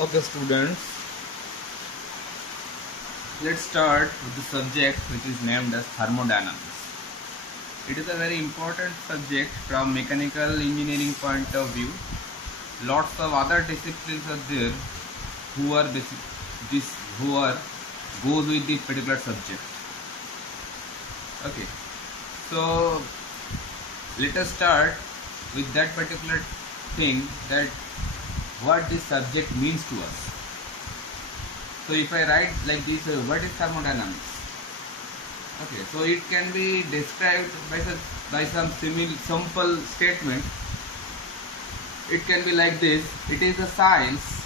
Okay, students, let's start with the subject which is named as thermodynamics. It is a very important subject from mechanical engineering point of view. Lots of other disciplines are there who are goes with this particular subject. Okay, so let us start with that particular thing, that what this subject means to us. So if I write like this, what is thermodynamics? Okay, so it can be described by some simple statement. It can be like this: it is the science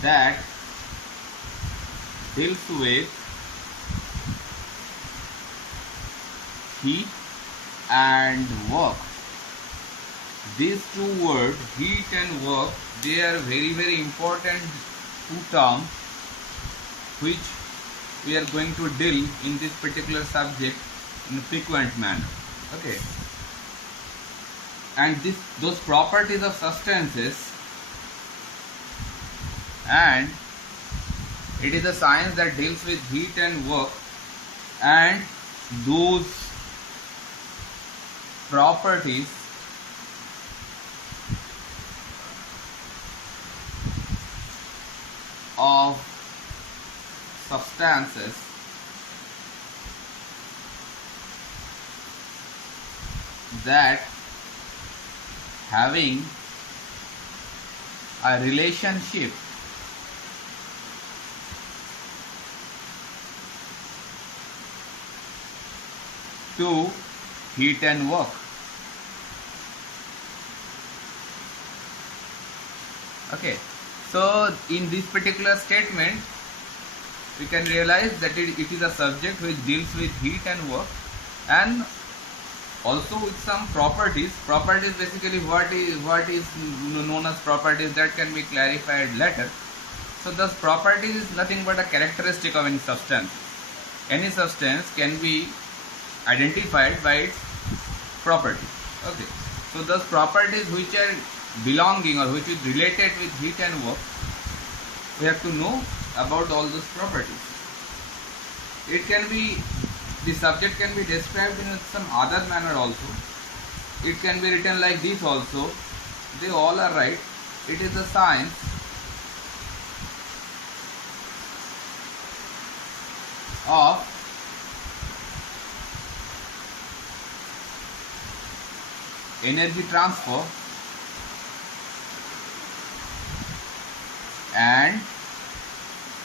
that deals with heat and work. These two words, heat and work, they are very important two terms which we are going to deal in this particular subject in a frequent manner. Okay, and those properties of substances, and it is a science that deals with heat and work, and those properties of substances that having a relationship to heat and work. Okay, so in this particular statement we can realize that it is a subject which deals with heat and work, and also with some properties. Properties, basically what is known as properties, that can be clarified later. So thus properties is nothing but a characteristic of any substance. Any substance can be identified by its property. Okay, so those properties which are belonging or which is related with heat and work, we have to know about all those properties. It can be, the subject can be described in some other manner also. It can be written like this also. They all are right. It is a science of energy transfer and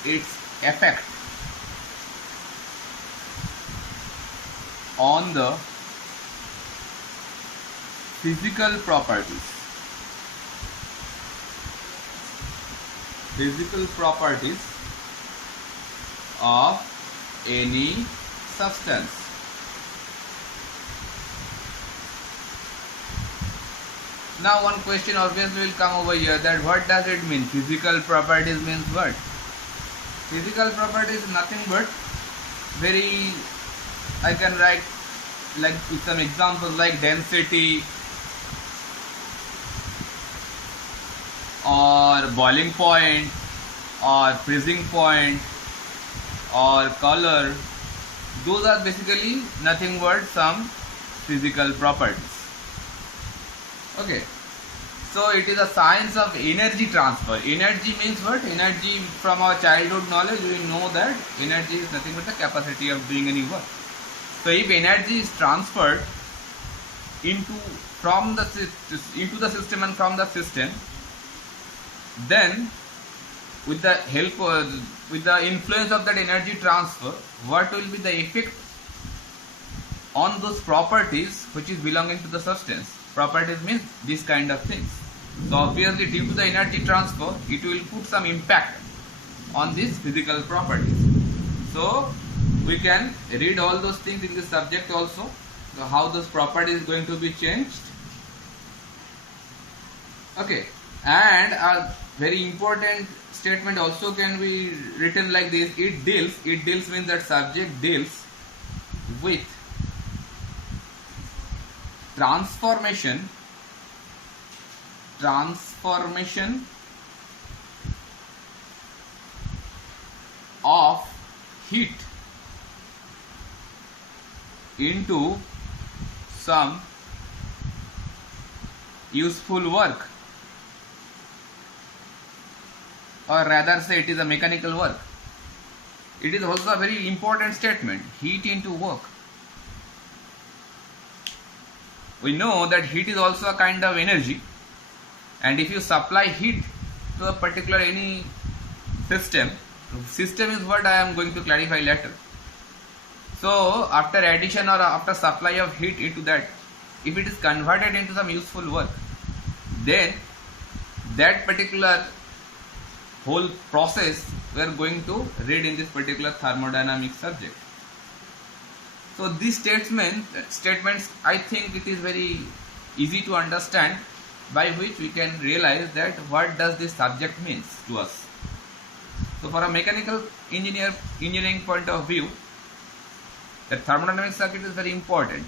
its effect on the physical properties of any substance. Now one question obviously will come over here, that what does it mean? Physical properties means what? Physical properties is nothing but I can write like with some examples like density or boiling point or freezing point or color. Those are basically nothing but some physical properties. Okay, so it is a science of energy transfer. Energy means what? Energy, from our childhood knowledge we know that energy is nothing but the capacity of doing any work. So if energy is transferred into the system and from the system, then with the help with the influence of that energy transfer, what will be the effect on those properties which is belonging to the substance? Properties means this kind of things. So obviously due to the energy transfer, it will put some impact on these physical properties. So we can read all those things in this subject also. So how those properties is going to be changed. Okay, and a very important statement also can be written like this: it deals means that subject deals with transformation transformation of heat into some useful work, or rather say it is a mechanical work. It is also a very important statement, heat into work. We know that heat is also a kind of energy, and if you supply heat to a particular any system is what I am going to clarify later. So after addition or after supply of heat into that, if it is converted into some useful work, then that particular whole process we are going to read in this particular thermodynamic subject. So these statements, I think it is very easy to understand, by which we can realize that what does this subject means to us. So for a mechanical engineering point of view, the thermodynamic circuit is very important.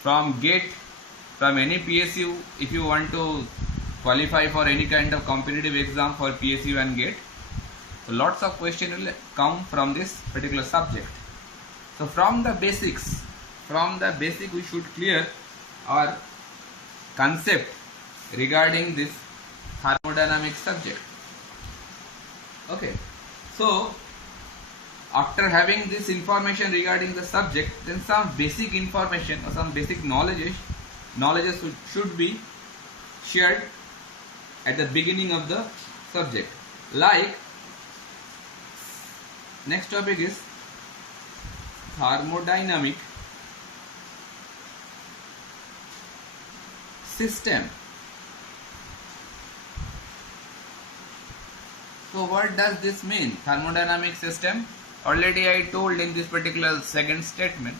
From GATE, from any PSU, if you want to qualify for any kind of competitive exam for PSU and GATE, so lots of questions will come from this particular subject. So from the basic we should clear our concept regarding this thermodynamic subject. Okay, so after having this information regarding the subject, then some basic information or some basic knowledges should be shared at the beginning of the subject. Like, next topic is thermodynamic system. So what does this mean, thermodynamic system? Already I told in this particular second statement,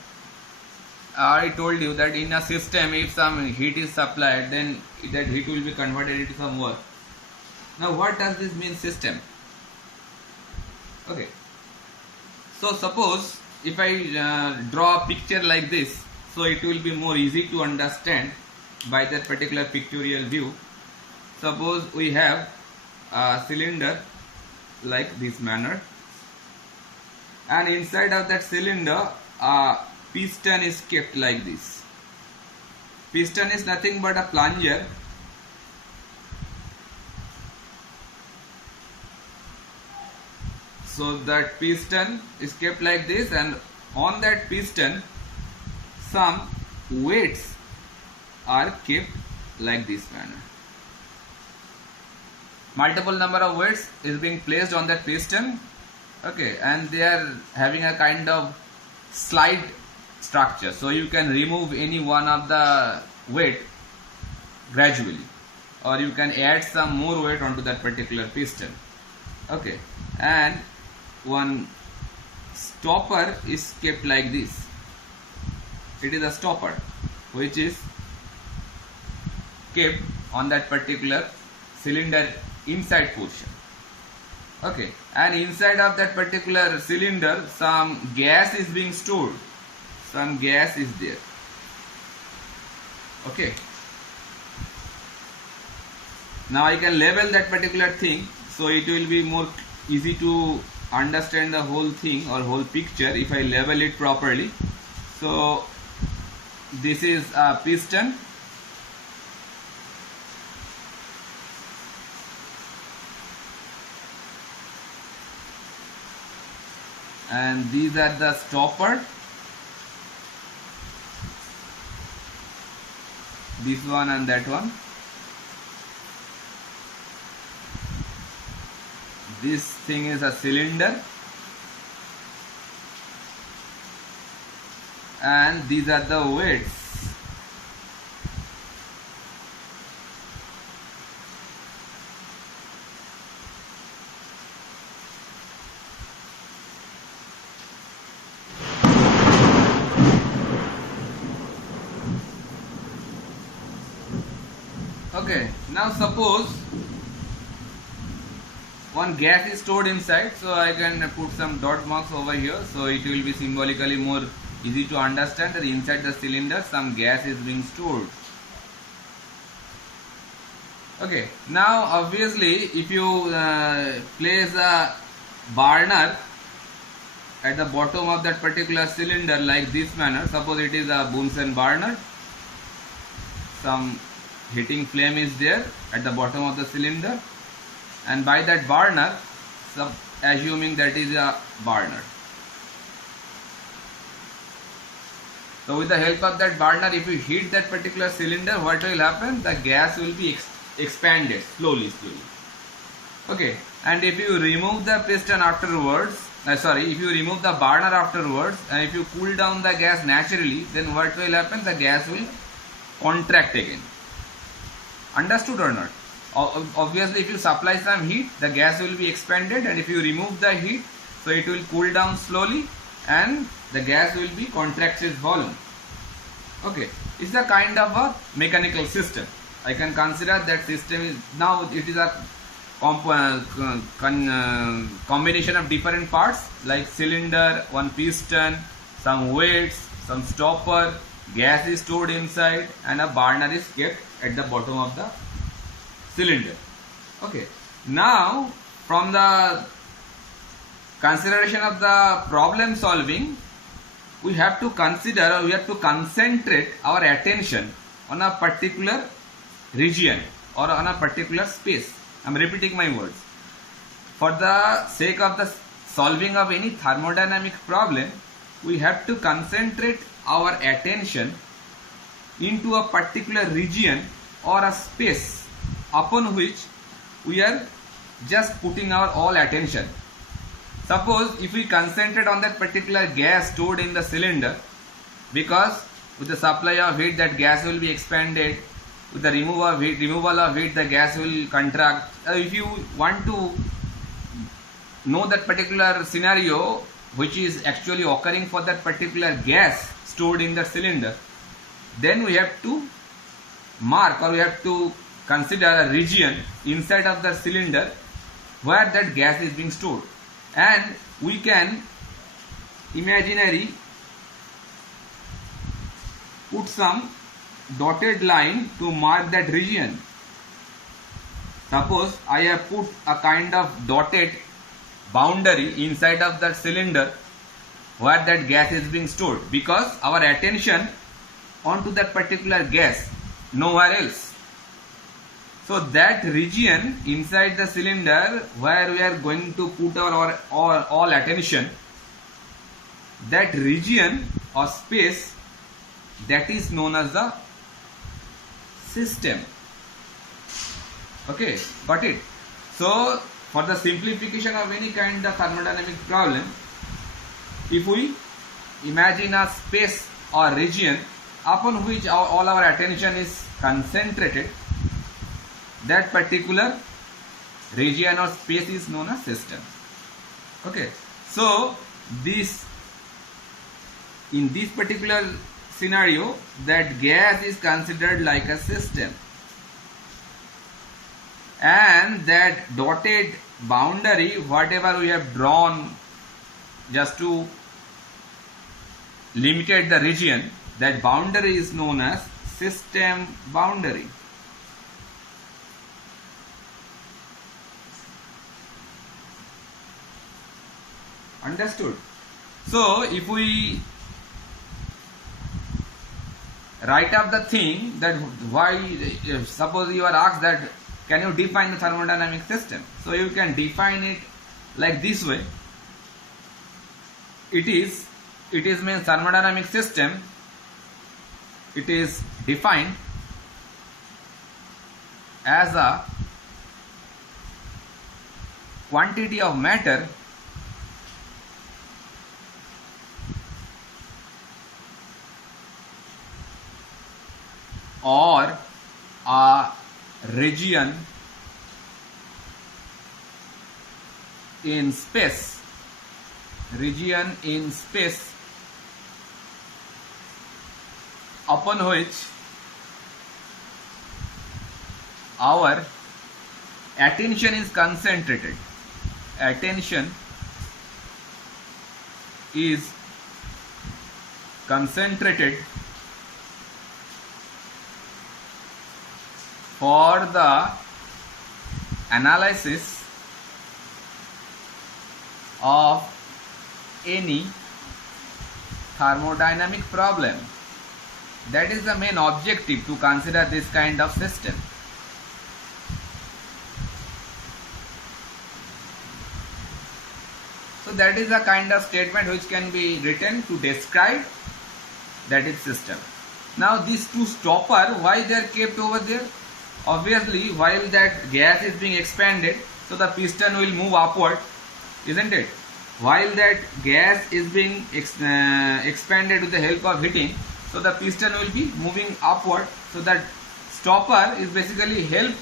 I told you that in a system, if some heat is supplied, then that heat will be converted into some work. Now what does this mean, system? Okay, so suppose if I draw a picture like this, so it will be more easy to understand by that particular pictorial view. Suppose we have a cylinder like this manner, and inside of that cylinder a piston is kept like this. Piston is nothing but a plunger. So that piston is kept like this, and on that piston some weights are kept like this manner. Multiple number of weights is being placed on that piston, okay, and they are having a kind of slide structure, so you can remove any one of the weight gradually, or you can add some more weight onto that particular piston, okay, and one stopper is kept like this. It is a stopper which is kept on that particular cylinder inside portion, okay, and inside of that particular cylinder some gas is being stored, some gas is there, okay. Now I can label that particular thing, so it will be more easy to understand the whole thing or whole picture if I label it properly. So this is a piston, and these are the stopper, this one and that one. This thing is a cylinder, and these are the weights. Okay, now suppose one gas is stored inside, so I can put some dot marks over here, so it will be symbolically more easy to understand that inside the cylinder some gas is being stored. Okay, now obviously if you place a burner at the bottom of that particular cylinder like this manner, suppose it is a Bunsen burner, some heating flame is there at the bottom of the cylinder, and by that burner, assuming that is a burner. So with the help of that burner, if you heat that particular cylinder, what will happen? The gas will be expanded slowly. Okay, and if you remove the piston afterwards, if you remove the burner afterwards, and if you cool down the gas naturally, then what will happen? The gas will contract again. Understood or not? Obviously, if you supply some heat, the gas will be expanded, and if you remove the heat, so it will cool down slowly, and the gas will be contracted volume. Okay, it's a kind of a mechanical system. I can consider that system is now it is a combination of different parts like cylinder, one piston, some weights, some stopper, gas is stored inside, and a burner is kept at the bottom of the cylinder. Okay, now from the consideration of the problem solving, we have to consider, or we have to concentrate our attention on a particular region or on a particular space. I am repeating my words. For the sake of the solving of any thermodynamic problem, we have to concentrate our attention into a particular region or a space upon which we are just putting our all attention. Suppose if we concentrate on that particular gas stored in the cylinder, because with the supply of heat that gas will be expanded, with the removal of heat the gas will contract. If you want to know that particular scenario which is actually occurring for that particular gas stored in the cylinder, then we have to mark, or we have to consider a region inside of the cylinder where that gas is being stored, and we can imaginary put some dotted line to mark that region. Suppose I have put a kind of dotted boundary inside of that cylinder where that gas is being stored, because our attention onto that particular gas, nowhere else. So that region inside the cylinder where we are going to put our all attention, that region or space, that is known as the system. Okay, got it? So for the simplification of any kind of thermodynamic problem, if we imagine a space or region upon which all our attention is concentrated, that particular region or space is known as system. Okay, so in this particular scenario, that gas is considered like a system, and that dotted boundary whatever we have drawn just to limitate the region, that boundary is known as system boundary. Understood? So if we write up the thing that why, suppose you are asked that can you define the thermodynamic system, so you can define it like this way. It is means thermodynamic system, it is defined as a quantity of matter or a region in space, upon which our attention is concentrated. Attention is concentrated for the analysis of any thermodynamic problem. That is the main objective, to consider this kind of system. So that is a kind of statement which can be written to describe that is system. Now these two stopper, why they are kept over there? Obviously, while that gas is being expanded, so the piston will move upward, isn't it? While that gas is being expanded with the help of heating, so the piston will be moving upward. So that stopper is basically help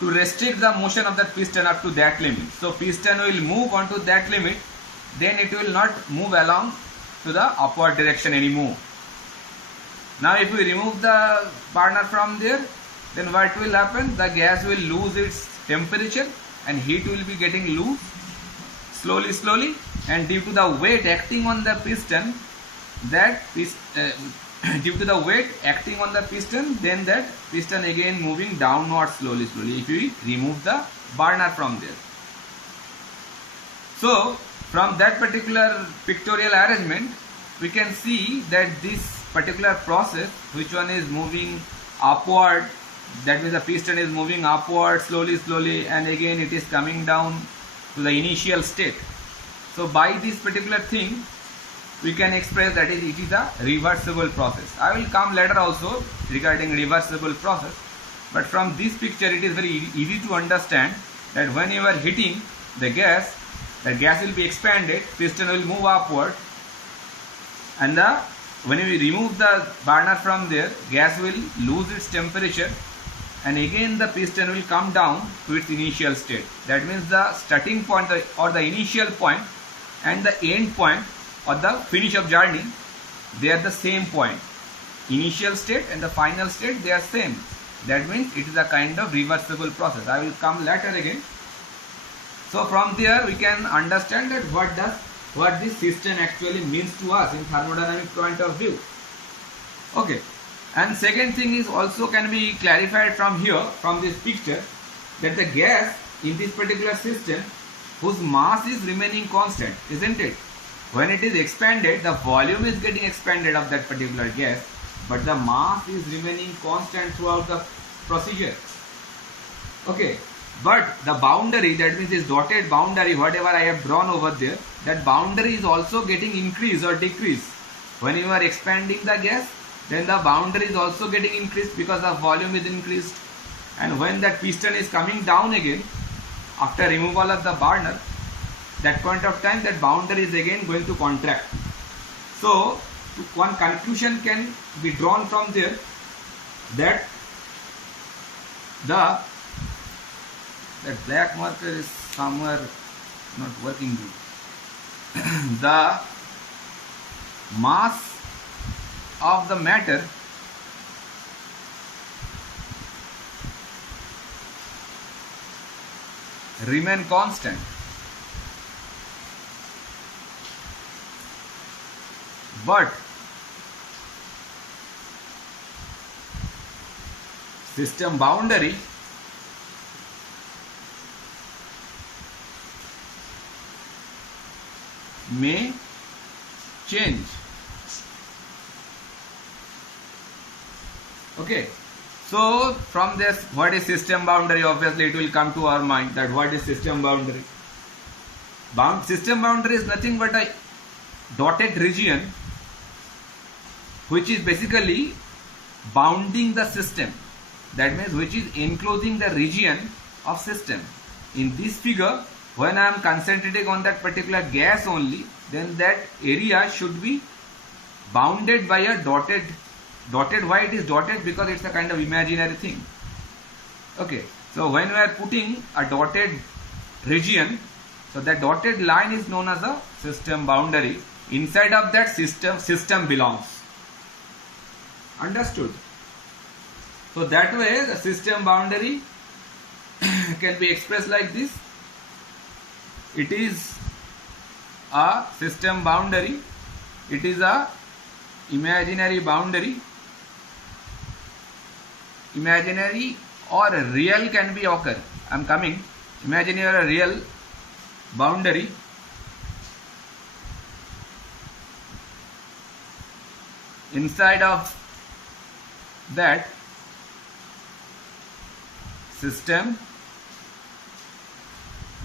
to restrict the motion of that piston up to that limit. So piston will move on to that limit, then it will not move along to the upward direction anymore. Now if we remove the burner from there, then what will happen? The gas will lose its temperature and heat will be getting loose slowly, and due to the weight acting on the piston, due to the weight acting on the piston, then that piston again moving downward slowly if we remove the burner from there. So from that particular pictorial arrangement, we can see that this particular process, which one is moving upward, that means the piston is moving upward slowly, and again it is coming down to the initial state. So by this particular thing, we can express that it is a reversible process. I will come later also regarding reversible process, but from this picture it is very easy to understand that when you are heating the gas will be expanded, piston will move upward, and when we remove the burner from there, gas will lose its temperature, and again the piston will come down to its initial state. That means the starting point or the initial point and the end point or the finish of journey, they are the same point. Initial state and the final state, they are same. That means it is a kind of reversible process. I will come later again. So from there we can understand that what this system actually means to us in thermodynamic point of view. Okay. And second thing is also can be clarified from here, from this picture, that the gas in this particular system whose mass is remaining constant, isn't it? When it is expanded, the volume is getting expanded of that particular gas, but the mass is remaining constant throughout the procedure. Okay, but the boundary, that means this dotted boundary, whatever I have drawn over there, that boundary is also getting increased or decreased. When you are expanding the gas, then the boundary is also getting increased because the volume is increased. And when that piston is coming down again, after removal of the burner, that point of time that boundary is again going to contract. So one conclusion can be drawn from there, that that black marker is somewhere not working good. The mass of the matter remain constant, but system boundary may change. Okay, so from this, what is system boundary? Obviously it will come to our mind that what is system boundary. System boundary is nothing but a dotted region which is basically bounding the system, that means which is enclosing the region of system. In this figure, when I am concentrating on that particular gas only, then that area should be bounded by a dotted. Why it is dotted? Because it's a kind of imaginary thing. Okay, so when we are putting a dotted region, so that dotted line is known as a system boundary. Inside of that system belongs. Understood? So that way the system boundary can be expressed like this. It is a system boundary. It is a imaginary boundary. Imaginary or real can be occur. I'm coming. Imagine you are a real boundary. Inside of that system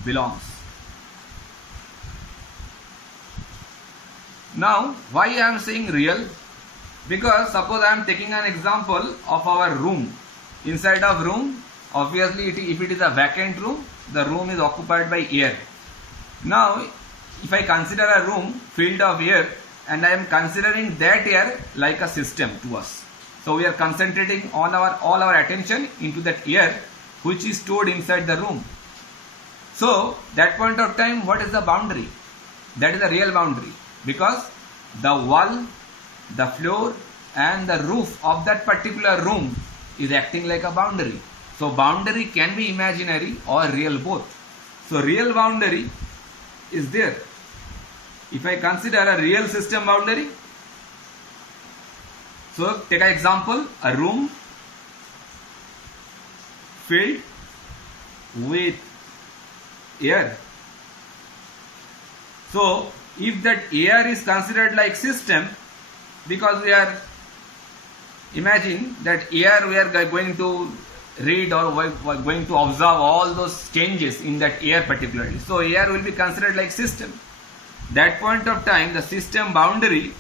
belongs. Now, why I am saying real? Because suppose I am taking an example of our room. Inside of room, obviously if it is a vacant room, the room is occupied by air. Now, if I consider a room filled of air, and I am considering that air like a system to us. So we are concentrating on all our attention into that air which is stored inside the room. So that point of time, what is the boundary? That is the real boundary, because the wall, the floor and the roof of that particular room is acting like a boundary. So boundary can be imaginary or real both. So real boundary is there. If I consider a real system boundary, so take an example, a room filled with air. So if that air is considered like system, because we are imagine that air we are going to read or we are going to observe all those changes in that air particularly. So air will be considered like system. That point of time, the system boundary,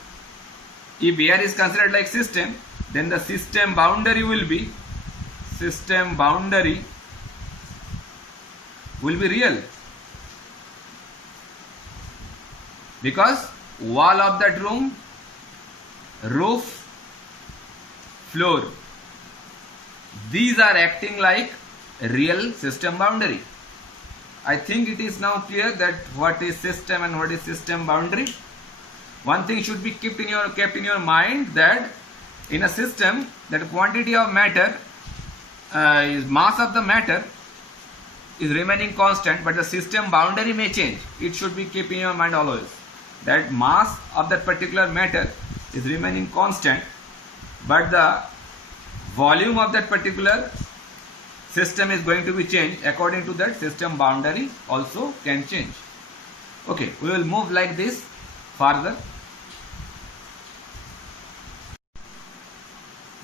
if air is considered like system, then the system boundary will be real, because wall of that room, roof, floor, these are acting like real system boundary. I think it is now clear that what is system and what is system boundary. One thing should be kept in your mind, that in a system, that quantity of matter, is mass of the matter is remaining constant, but the system boundary may change. It should be kept in your mind always, that mass of that particular matter is remaining constant, but the volume of that particular system is going to be changed. According to that, system boundary also can change. Okay, we will move like this further.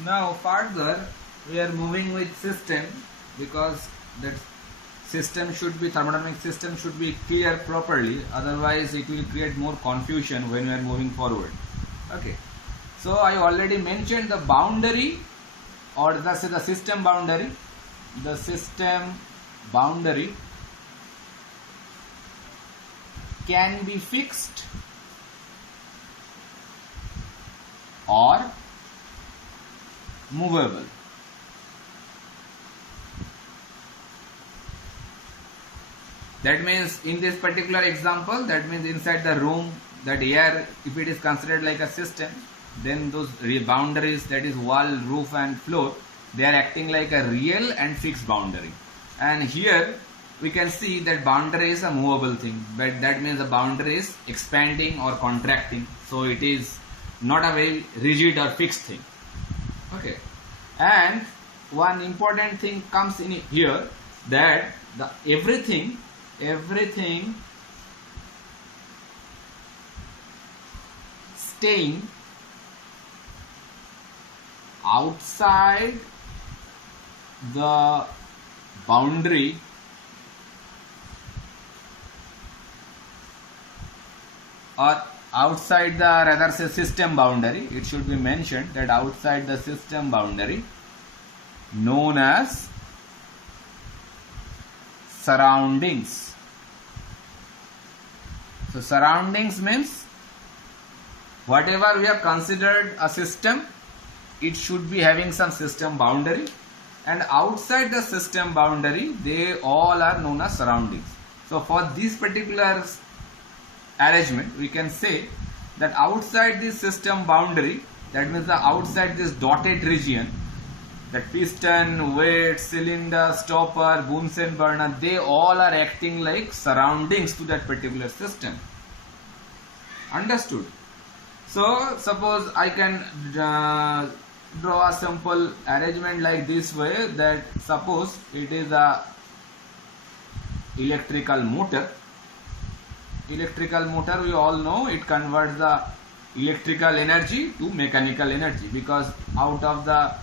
Now further we are moving with system, because that system should be, thermodynamic system should be clear properly, otherwise it will create more confusion when we are moving forward. Okay, so I already mentioned the boundary, or the system boundary. The system boundary can be fixed or movable. That means in this particular example, that means inside the room, that air, if it is considered like a system, then those boundaries, that is wall, roof and floor, they are acting like a real and fixed boundary. And here we can see that boundary is a movable thing, but that means the boundary is expanding or contracting, so it is not a very rigid or fixed thing. Okay, and one important thing comes in here, that the everything staying outside the boundary or outside the, rather say, system boundary, it should be mentioned that outside the system boundary, known as surroundings. So surroundings means whatever we have considered a system, it should be having some system boundary, and outside the system boundary, they all are known as surroundings. So for this particular arrangement, we can say that outside this system boundary, that means the outside this dotted region, that piston, weight, cylinder, stopper, Bunsen burner, they all are acting like surroundings to that particular system. Understood? So suppose I can draw a simple arrangement like this way, that suppose it is a electrical motor. Electrical motor, we all know, it converts the electrical energy to mechanical energy, because out of the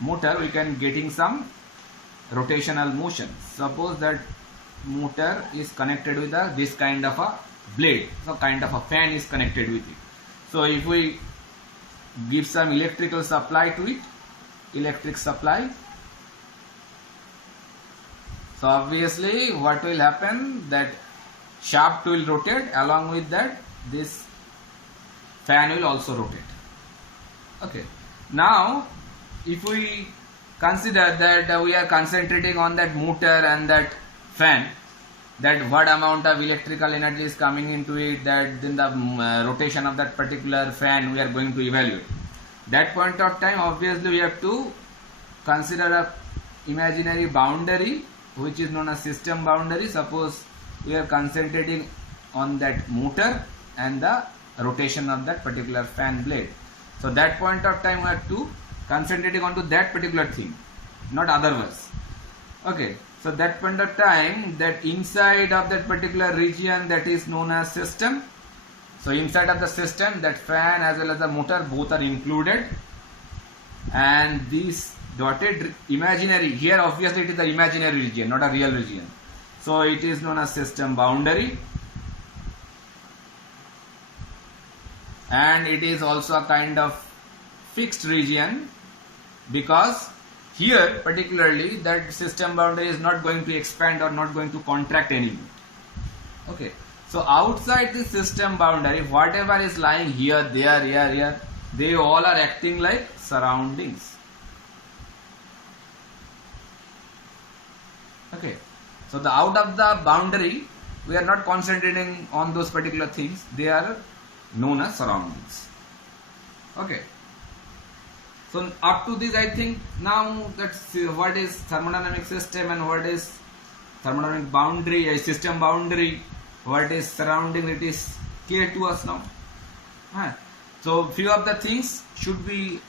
motor we can getting some rotational motion. Suppose that motor is connected with this kind of a blade, so kind of a fan is connected with it. So if we give some electrical supply to it, electric supply, so obviously what will happen, that shaft will rotate, along with that this fan will also rotate. Okay, now if we consider that we are concentrating on that motor and that fan, that what amount of electrical energy is coming into it, that then the rotation of that particular fan we are going to evaluate. That point of time, obviously we have to consider a imaginary boundary which is known as system boundary. Suppose we are concentrating on that motor and the rotation of that particular fan blade. So that point of time we have to concentrating onto that particular thing, not otherwise. Okay, so that point of time, that inside of that particular region, that is known as system. So inside of the system, that fan as well as the motor both are included, and these dotted imaginary, here obviously it is the imaginary region, not a real region. So it is known as system boundary, and it is also a kind of fixed region, because here particularly that system boundary is not going to expand or not going to contract anymore. Okay, so outside the system boundary, whatever is lying here, there, here, they all are acting like surroundings. Okay, so the out of the boundary, we are not concentrating on those particular things, they are known as surroundings. Okay, so up to this, I think now that's what is thermodynamic system and what is thermodynamic boundary, a system boundary, what is surrounding, it is clear to us now. So few of the things should be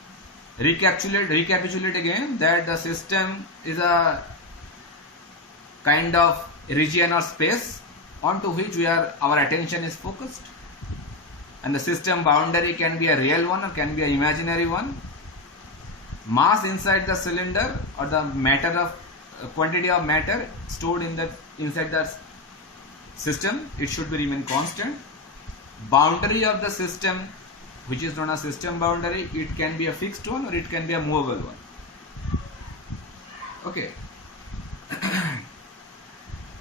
recapitulate again, that the system is a kind of region or space onto which our attention is focused, and the system boundary can be a real one or can be an imaginary one. Mass inside the cylinder or the matter of quantity of matter stored in the inside the system, it should be remain constant. Boundary of the system, which is known as system boundary, it can be a fixed one or it can be a movable one. Okay.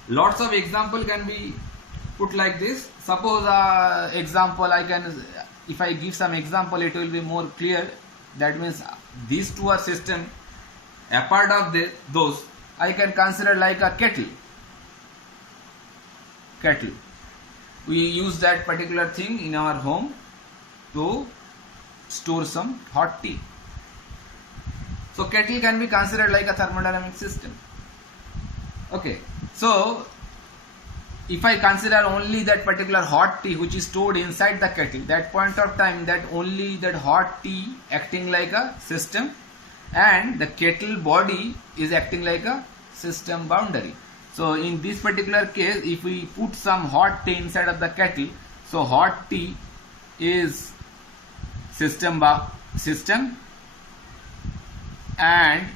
Lots of example can be put like this. Suppose example, if I give some example, it will be more clear. That means these two are system. Apart of those, I can consider like a kettle. We use that particular thing in our home to store some hot tea. So kettle can be considered like a thermodynamic system. Okay, so if I consider only that particular hot tea which is stored inside the kettle, that point of time, that only that hot tea acting like a system, and the kettle body is acting like a system boundary. So in this particular case, if we put some hot tea inside of the kettle, so hot tea is system and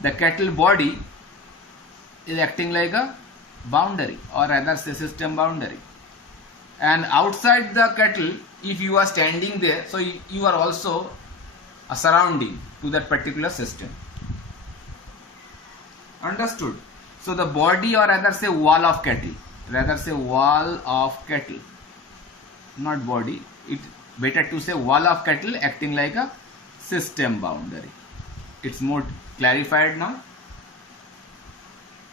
the kettle body is acting like a boundary, or rather say system boundary. And outside the kettle, if you are standing there, so you are also a surrounding to that particular system. Understood? So the body, or rather say wall of kettle, not body, it better to say wall of kettle acting like a system boundary. It's more clarified now.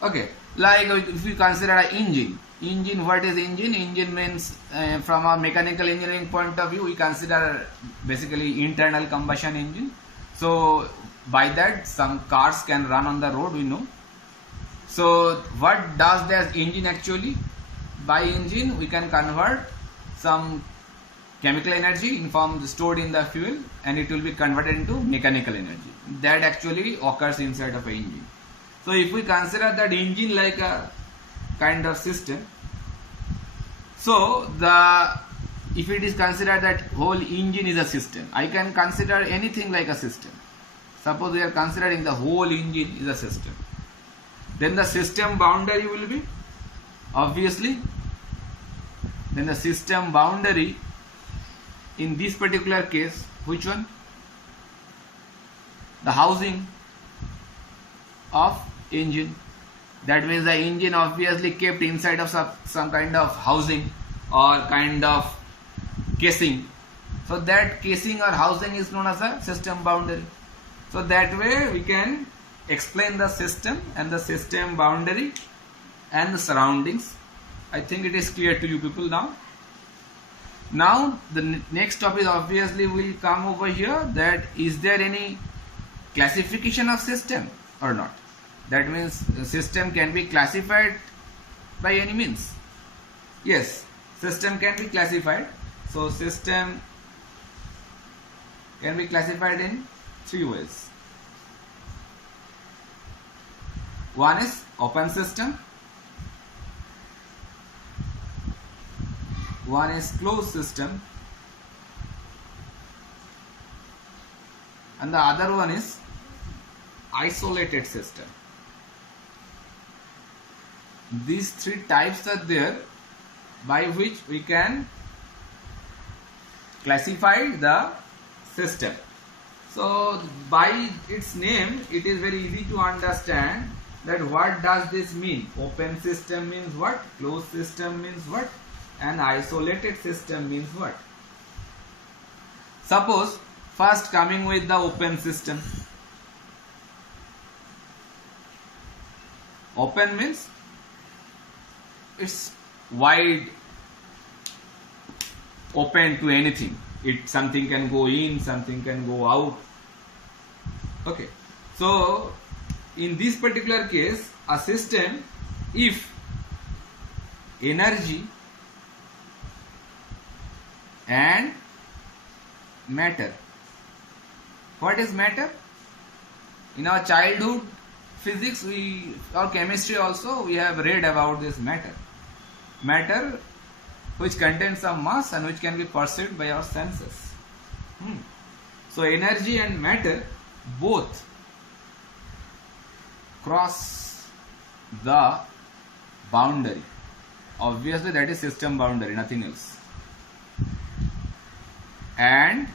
Okay, like if we consider an engine, what is engine? Engine means from a mechanical engineering point of view, we consider basically internal combustion engine. So by that some cars can run on the road, we know. So what does the engine actually? By engine we can convert some chemical energy in form stored in the fuel, and it will be converted into mechanical energy. That actually occurs inside of an engine. So if we consider that engine like a kind of system. So if it is considered that whole engine is a system, I can consider anything like a system. Suppose we are considering the whole engine is a system. Then the system boundary will be, obviously, then the system boundary in this particular case, which one? The housing of engine. That means the engine obviously kept inside of some kind of housing or kind of casing. So that casing or housing is known as a system boundary. So that way we can explain the system and the system boundary and the surroundings. I think it is clear to you people now. Now the next topic obviously will come over here, that is there any classification of system or not. That means the system can be classified by any means. Yes, system can be classified. So system can be classified in 3 ways. One is open system, one is closed system, and the other one is isolated system. These 3 types are there by which we can classify the system. So by its name it is very easy to understand that what does this mean. Open system means what, closed system means what, and isolated system means what. Suppose first coming with the open system. Open means it's wide open to anything. Something can go in, something can go out. Okay. So in this particular case, a system, if energy and matter. What is matter? In our childhood physics or chemistry also we have read about this matter. Matter which contains some mass and which can be perceived by our senses. So energy and matter both cross the boundary. Obviously that is system boundary, nothing else. And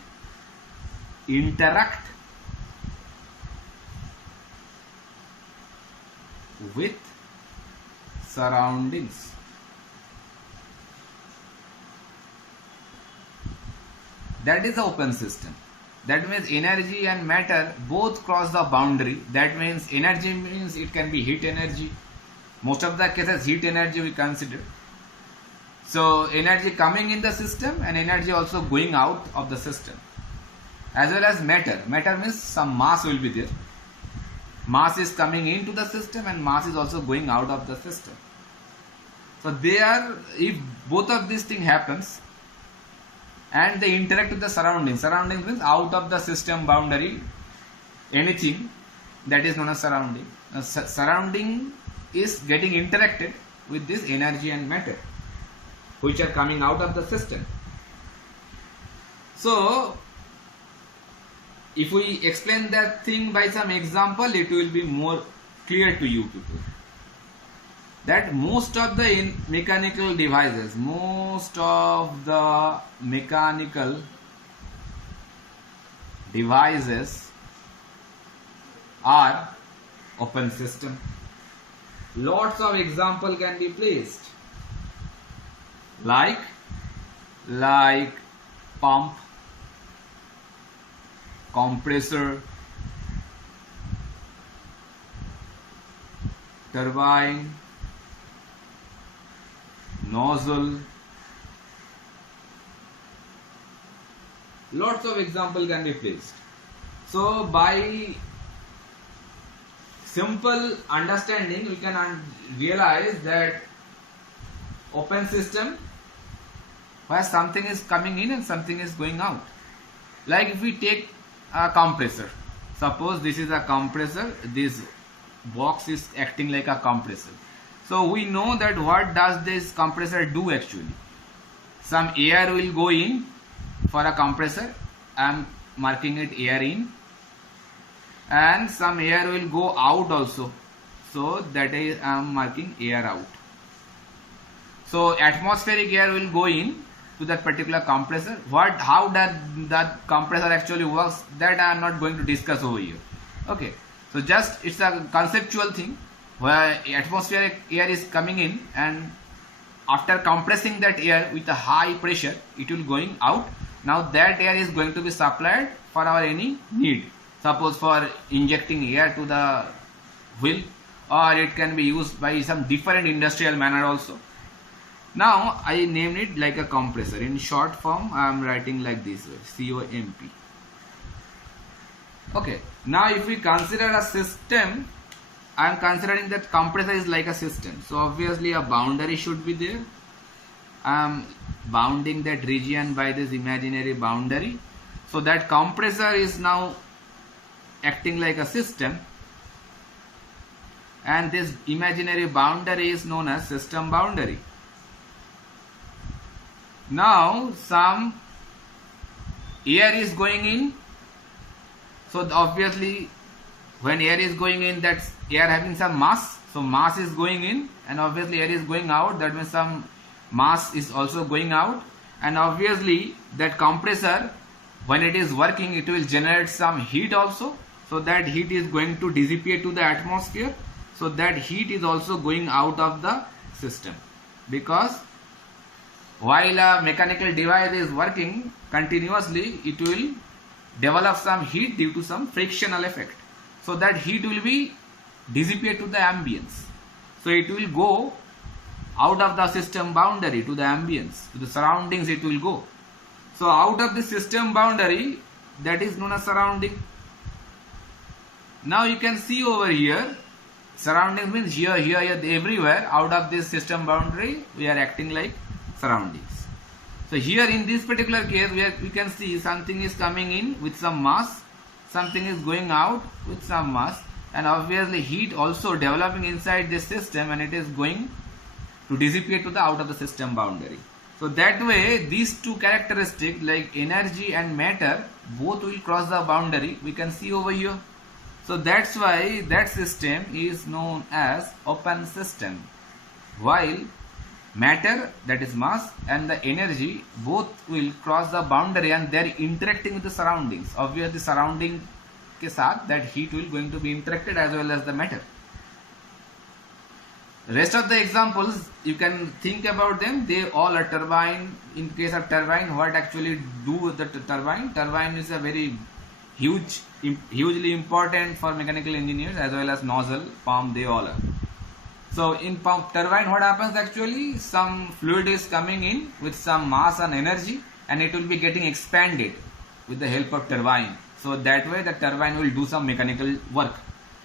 interact with surroundings. That is the open system. That means energy and matter both cross the boundary. That means energy means it can be heat energy. Most of the cases heat energy we consider. So energy coming in the system and energy also going out of the system. As well as matter. Matter means some mass will be there. Mass is coming into the system and mass is also going out of the system. So if both of these things happens and they interact with the surroundings. Surroundings means out of the system boundary, anything that is known as surrounding. Surrounding is getting interacted with this energy and matter which are coming out of the system. So if we explain that thing by some example, it will be more clear to you people. That most of the mechanical devices are open system. Lots of example can be placed, like pump, compressor, turbine, nozzle. Lots of example can be placed. So by simple understanding we can realize that open system where something is coming in and something is going out. Like if we take a compressor, suppose this is a compressor, this box is acting like a compressor. So we know that what does this compressor do actually. Some air will go in for a compressor. I am marking it air in, and some air will go out also. So that is I am marking air out. So atmospheric air will go in to that particular compressor. How that compressor actually works, that I am not going to discuss over here. Okay. So just it's a conceptual thing where atmospheric air is coming in, and after compressing that air with a high pressure, it will going out. Now that air is going to be supplied for our any need. Suppose for injecting air to the wheel, or it can be used by some different industrial manner also. Now I named it like a compressor. In short form, I am writing like this way, COMP. Okay. Now if we consider a system, I am considering that compressor is like a system. So obviously a boundary should be there. I am bounding that region by this imaginary boundary. So that compressor is now acting like a system, and this imaginary boundary is known as system boundary. Now some air is going in. So obviously when air is going in, that's air having some mass. So mass is going in, and obviously air is going out. That means some mass is also going out. And obviously that compressor, when it is working, it will generate some heat also. So that heat is going to dissipate to the atmosphere. So that heat is also going out of the system, because while a mechanical device is working continuously, it will develop some heat due to some frictional effect. So that heat will be dissipate to the ambience. So it will go out of the system boundary to the ambience, to the surroundings it will go. So out of the system boundary, that is known as surrounding. Now you can see over here, surroundings means here, everywhere. Out of this system boundary, we are acting like surroundings. So here in this particular case, we can see something is coming in with some mass, something is going out with some mass, and obviously heat also developing inside this system, and it is going to dissipate to the out of the system boundary. So that way these two characteristics like energy and matter both will cross the boundary, we can see over here. So that's why that system is known as open system, while matter, that is mass, and the energy both will cross the boundary and they are interacting with the surroundings. Obviously surrounding के साथ that heat will going to be interacted as well as the matter. Rest of the examples you can think about them. They all are turbine. In case of turbine, what actually do with the turbine? Turbine is a very hugely important for mechanical engineers, as well as nozzle, pump, they all are. So in pump turbine, what happens actually? Some fluid is coming in with some mass and energy, and it will be getting expanded with the help of turbine. So that way the turbine will do some mechanical work.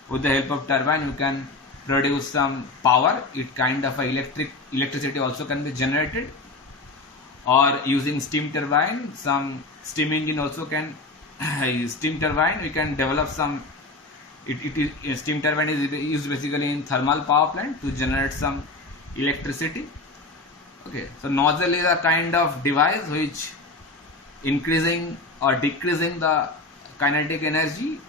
With the help of turbine, you can produce some power. It kind of electricity also can be generated. Or using steam turbine, some steam engine also can steam turbine. We can develop some. Steam turbine is used basically in thermal power plant to generate some electricity. Okay, so nozzle is a kind of device which increasing or decreasing the kinetic energy.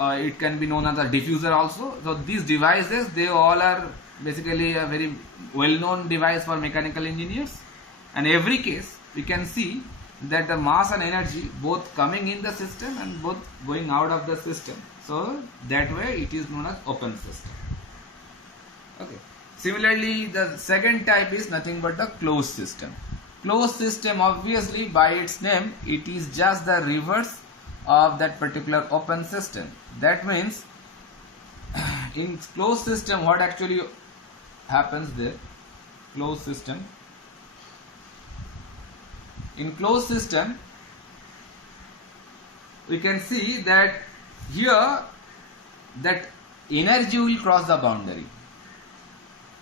It can be known as a diffuser also. So these devices, they all are basically a very well-known device for mechanical engineers. And every case we can see that the mass and energy both coming in the system and both going out of the system. So that way it is known as open system. Okay. Similarly, the second type is nothing but the closed system. Closed system, obviously by its name, it is just the reverse of that particular open system. That means in closed system, what actually happens there? Closed system. In closed system, we can see that here that energy will cross the boundary.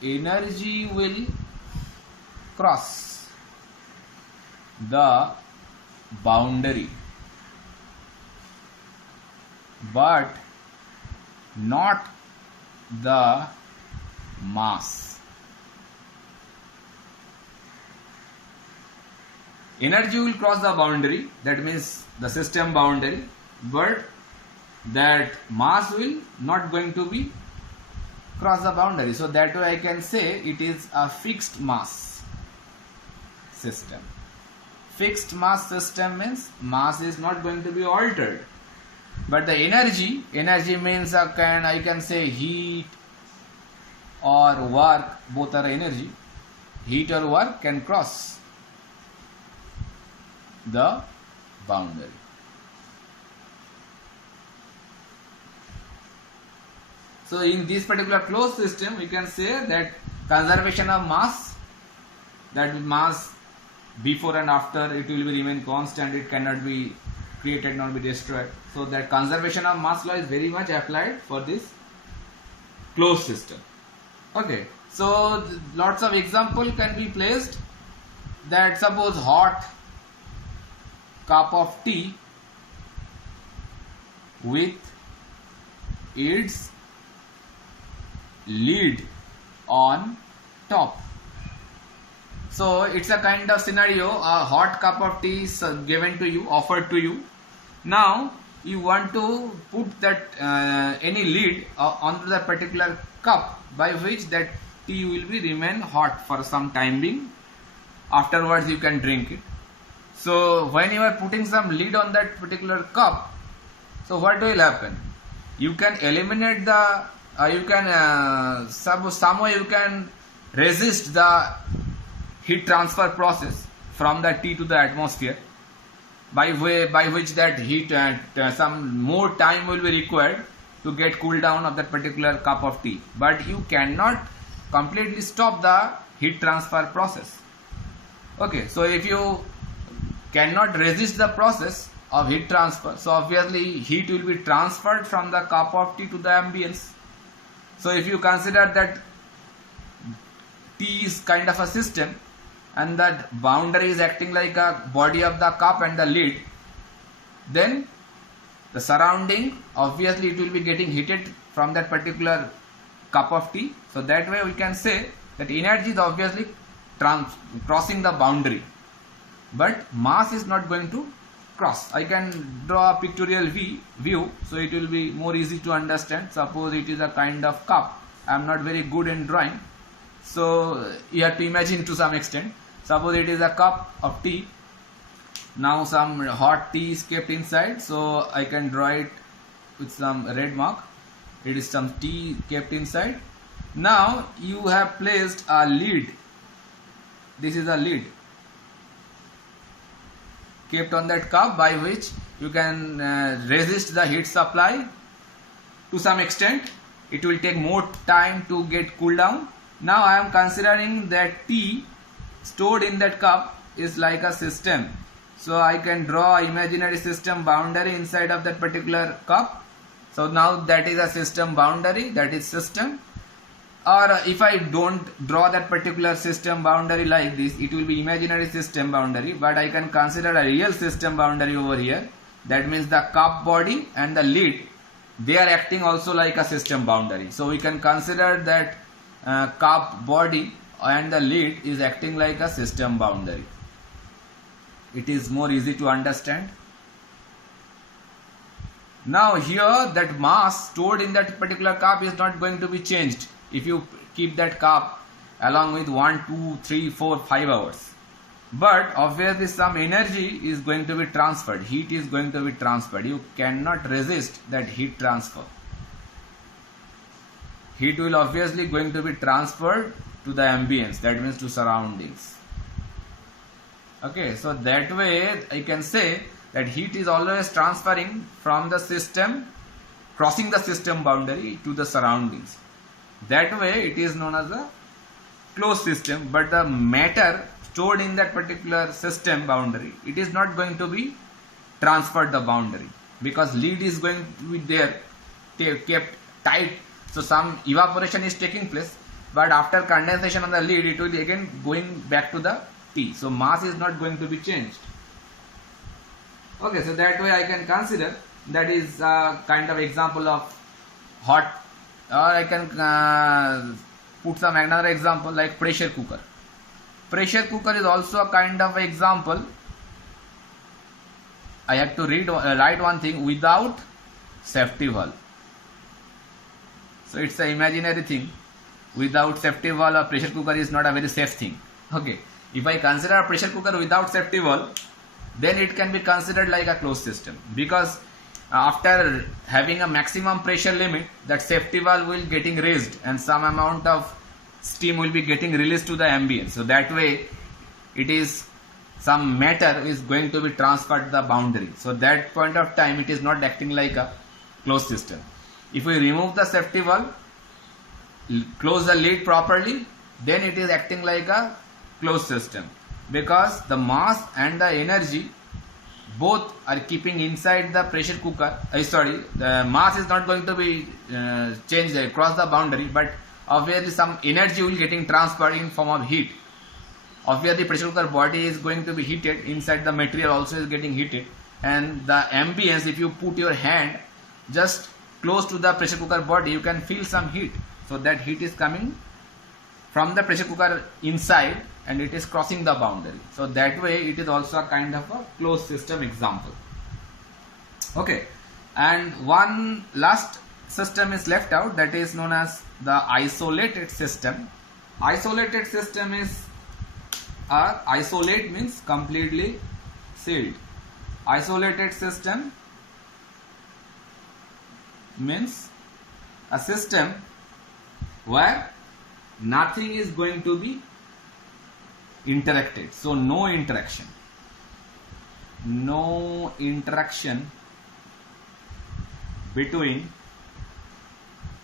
Energy will cross the boundary, but not the mass. Energy will cross the boundary, that means the system boundary, but that mass will not going to be cross the boundary. So that way I can say it is a fixed mass system. Fixed mass system means mass is not going to be altered, but the energy means I can say heat or work, both are energy. Heat or work can cross the boundary. So in this particular closed system, we can say that conservation of mass, that mass before and after it will be remain constant, it cannot be created nor be destroyed. So that conservation of mass law is very much applied for this closed system. Okay, so lots of example can be placed, that suppose hot cup of tea with its lid on top. So it's a kind of scenario, a hot cup of tea is given to you, offered to you. Now you want to put that any lid onto that particular cup, by which that tea will be remain hot for some time being. Afterwards you can drink it. So when you are putting some lid on that particular cup, so what will happen? You can eliminate the somehow you can resist the heat transfer process from the tea to the atmosphere, by which that heat some more time will be required to get cool down of that particular cup of tea. But you cannot completely stop the heat transfer process. Okay, so if you cannot resist the process of heat transfer, so obviously heat will be transferred from the cup of tea to the ambience. So if you consider that tea is kind of a system, and that boundary is acting like a body of the cup and the lid, then the surrounding, obviously it will be getting heated from that particular cup of tea. So that way we can say that energy is obviously crossing the boundary, but mass is not going to cross. I can draw a pictorial view, so it will be more easy to understand. Suppose it is a kind of cup. I am not very good in drawing, so you have to imagine to some extent. Suppose it is a cup of tea. Now some hot tea is kept inside, so I can draw it with some red mark. It is some tea kept inside. Now you have placed a lid. This is a lid kept on that cup, by which you can resist the heat supply to some extent. It will take more time to get cool down. Now I am considering that tea stored in that cup is like a system. So I can draw an imaginary system boundary inside of that particular cup. So now that is a system boundary, that is system. Or if I don't draw that particular system boundary like this, it will be imaginary system boundary, but I can consider a real system boundary over here. That means the cup body and the lid, they are acting also like a system boundary. So we can consider that cup body and the lid is acting like a system boundary. It is more easy to understand. Now here that mass stored in that particular cup is not going to be changed if you keep that cup along with 1, 2, 3, 4, 5 hours. But obviously some energy is going to be transferred, heat is going to be transferred. You cannot resist that heat transfer. Heat will obviously going to be transferred to the ambience, that means to surroundings. Okay, so that way I can say that heat is always transferring from the system, crossing the system boundary to the surroundings. That way it is known as a closed system, but the matter stored in that particular system boundary, it is not going to be transferred the boundary, because lid is going to be there, kept tight. So some evaporation is taking place, but after condensation on the lid, it will be again going back to the tea. So mass is not going to be changed. Okay, so that way I can consider that is a kind of example of hot, or I can put another example like pressure cooker. Pressure cooker is also a kind of example I have to write one thing without safety valve. So it's an imaginary thing. Without safety valve, a pressure cooker is not a very safe thing. Okay. If I consider a pressure cooker without safety valve, then it can be considered like a closed system, because after having a maximum pressure limit, that safety valve will getting raised and some amount of steam will be getting released to the ambient. So that way it is some matter is going to be transferred to the boundary. So that point of time it is not acting like a closed system. If we remove the safety valve, close the lid properly, then it is acting like a closed system, because the mass and the energy both are keeping inside the pressure cooker. The mass is not going to be changed across the boundary, but obviously some energy will getting transferred in form of heat. Obviously pressure cooker body is going to be heated, inside the material also is getting heated, and the ambience, if you put your hand just close to the pressure cooker body, you can feel some heat. So that heat is coming from the pressure cooker inside and it is crossing the boundary. So that way it is also a kind of a closed system example. Okay, and one last system is left out, that is known as the isolated system. Isolated system is isolate means completely sealed. Isolated system means a system where nothing is going to be interacted. So no interaction between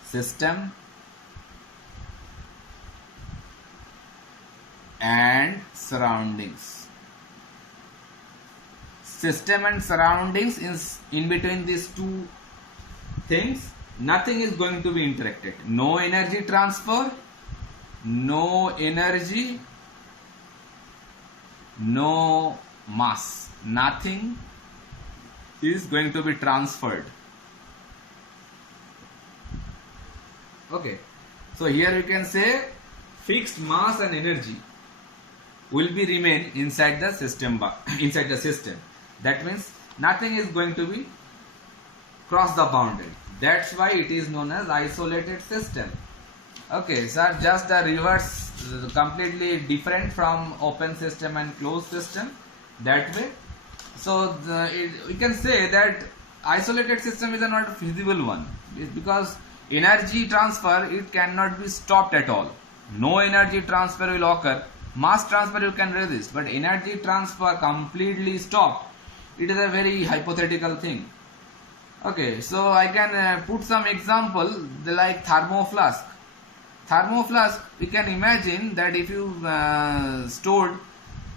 system and surroundings. System and surroundings is in between these two things, nothing is going to be interacted. No energy transfer, no energy, no mass, nothing is going to be transferred. Okay, so here you can say fixed mass and energy will be remain inside the system inside the system. That means nothing is going to be cross the boundary. That's why it is known as isolated system. Okay, sir, just the reverse, completely different from open system and closed system, that way. So we can say that isolated system is a not feasible one, because energy transfer, it cannot be stopped at all. No energy transfer will occur. Mass transfer you can resist, but energy transfer completely stopped, it is a very hypothetical thing. Okay, so I can put some example like thermoflask. Thermoflask, we can imagine that if you stored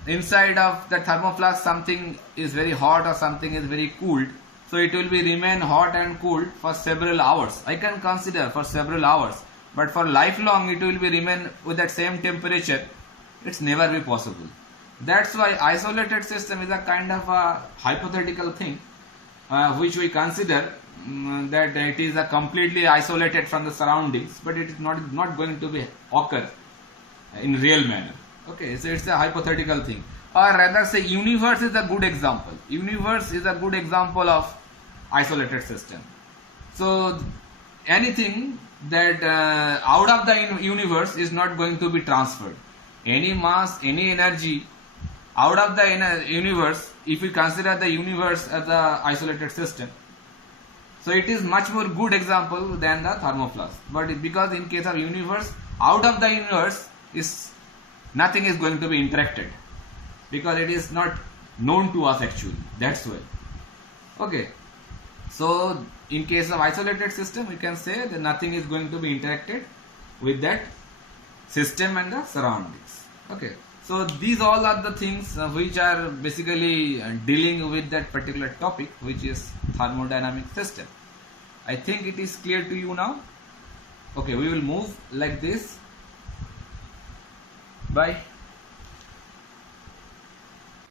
inside of the thermoflask something is very hot or something is very cooled, so it will be remain hot and cooled for several hours. I can consider for several hours, but for lifelong it will be remain with that same temperature. It's never be possible. That's why isolated system is a kind of a hypothetical thing, which we consider that it is a completely isolated from the surroundings, but it is not going to be occur in real manner. Okay, so it's a hypothetical thing, or rather say universe is a good example. Universe is a good example of isolated system. So anything that out of the universe is not going to be transferred. Any mass, any energy out of the universe, if we consider the universe as a isolated system, so it is much more good example than the thermoflask. But because in case of universe, out of the universe is nothing is going to be interacted, because it is not known to us actually. That's why. Okay, so in case of isolated system, we can say that nothing is going to be interacted with that system and the surroundings. Okay, so these all are the things which are basically dealing with that particular topic, which is thermodynamic system. I think it is clear to you now. Okay, we will move like this. Bye.